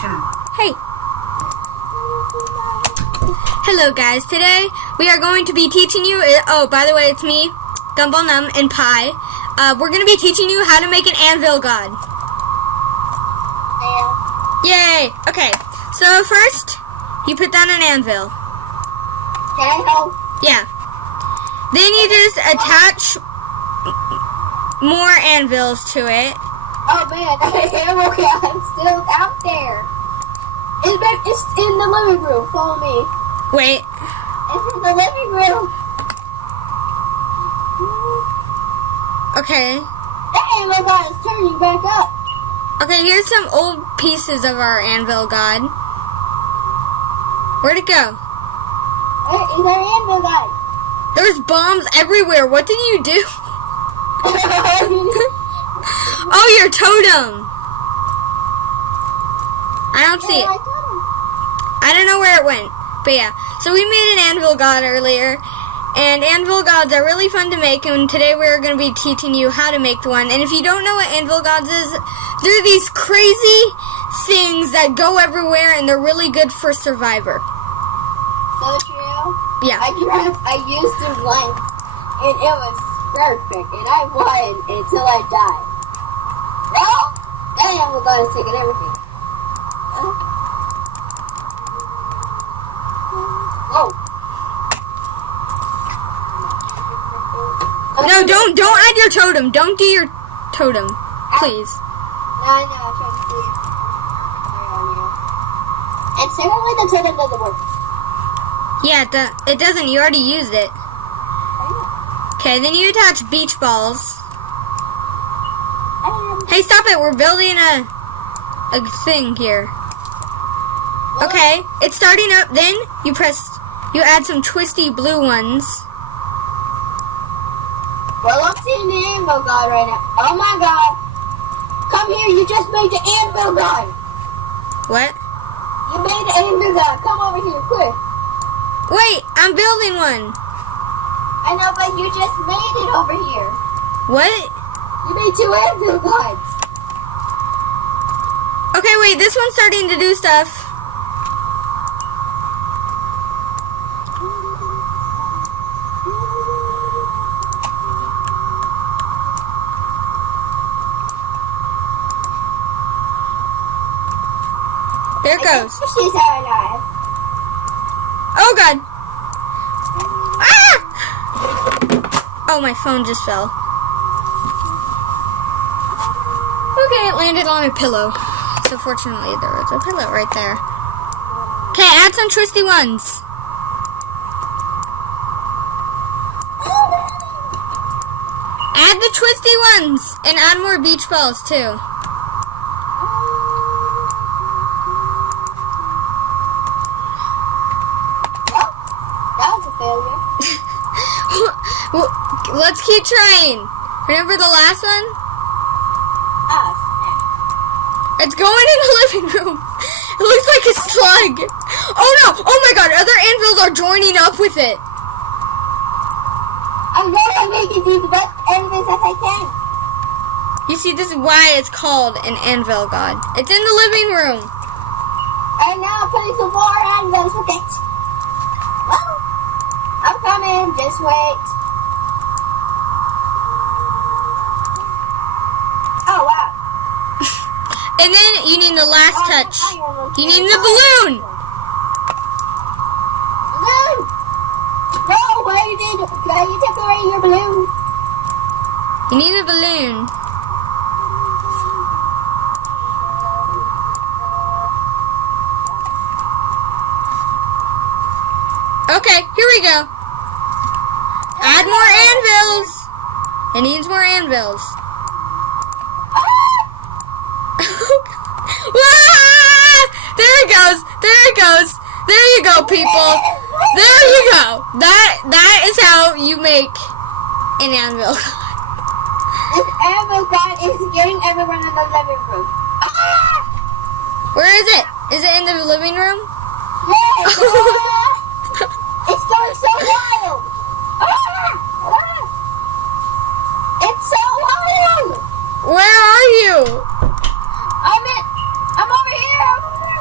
Hey. Hello guys, today we are going to be teaching you, oh by the way it's me, Gumball Num and Pie. We're going to be teaching you how to make an anvil god. Yay! Okay, so first you put down an anvil. Can I help? Yeah. Then you just attach more anvils to it. Oh man, I'm still out there. It's in the living room. Follow me. Wait. It's in the living room. Okay. Hey, my God, it's turning back up. Okay, here's some old pieces of our anvil god. Where'd it go? Where is our anvil guy? There's bombs everywhere. What did you do? Oh, your totem. I don't see it. I don't know where it went. But yeah. So we made an anvil god earlier. And anvil gods are really fun to make. And today we're going to be teaching you how to make one. And if you don't know what anvil gods is, they're these crazy things that go everywhere. And they're really good for Survivor. So true. Yeah. I used it once. And it was perfect. And I won until I died. Well, that anvil god is taking everything. Oh. No, don't add your totem. Don't do your totem, please. No, I know. I'm trying to see it. And secondly, the totem doesn't work. Yeah, it doesn't. You already used it. Okay, then you attach beach balls. Hey, stop it. We're building a thing here. Okay, it's starting up. Then you add some twisty blue ones. Well, I'm seeing the anvil god right now. Oh my God. Come here, you just made the anvil god. What? You made the anvil god. Come over here, quick. Wait, I'm building one. I know, but you just made it over here. What? You made 2 anvil gods. Okay, wait, this one's starting to do stuff. There it goes. She's alive. Oh God! Ah! Oh, my phone just fell. Okay, it landed on a pillow. So fortunately, there was a pillow right there. Okay, add some twisty ones. Add the twisty ones and add more beach balls too. Let's keep trying. Remember the last one? It's going in the living room. It looks like a slug. Oh no! Oh my God! Other anvils are joining up with it. I'm going to make it do the best anvils as I can. You see, this is why it's called an anvil god. It's in the living room. And now I'm putting some more anvils with it. Well, I'm coming. Just wait. Oh, wow. And then you need the last touch. You need the balloon. Balloon! No, why you took away your balloon? You need a balloon. Okay, here we go. Add more anvils. It needs more anvils. There it goes. There it goes. There you go, people. There you go. That is how you make an anvil. This anvil god is getting everyone in the living room. Where is it? Is it in the living room? Yes. It's going so wild. It's so wild. Where are you? I'm over here.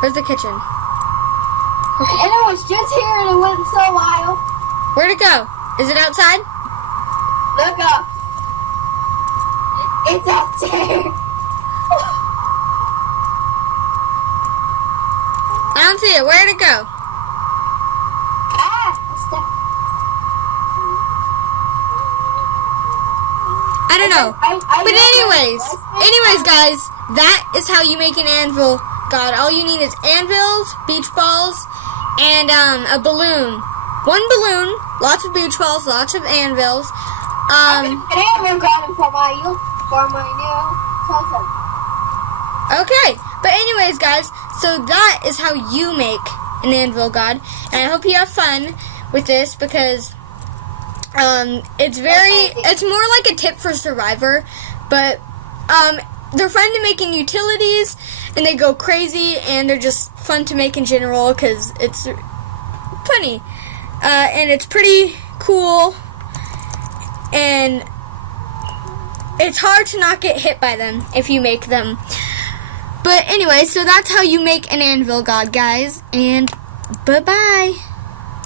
Where's the kitchen? Okay. And it was just here and it went so wild. Where'd it go? Is it outside? Look up. It's out there. I don't see it. Where'd it go? I don't know. But anyways, guys, that is how you make an anvil god. All you need is anvils, beach balls, and a balloon. One balloon, lots of beach balls, lots of anvils. An anvil god for my new cousin. Okay, but anyways, guys, so that is how you make an anvil god, and I hope you have fun with this because it's more like a tip for Survivor, but they're fun to make in utilities, and they go crazy, and they're just fun to make in general because it's funny, and it's pretty cool, and it's hard to not get hit by them if you make them. But anyway, so that's how you make an anvil god, guys, and bye-bye.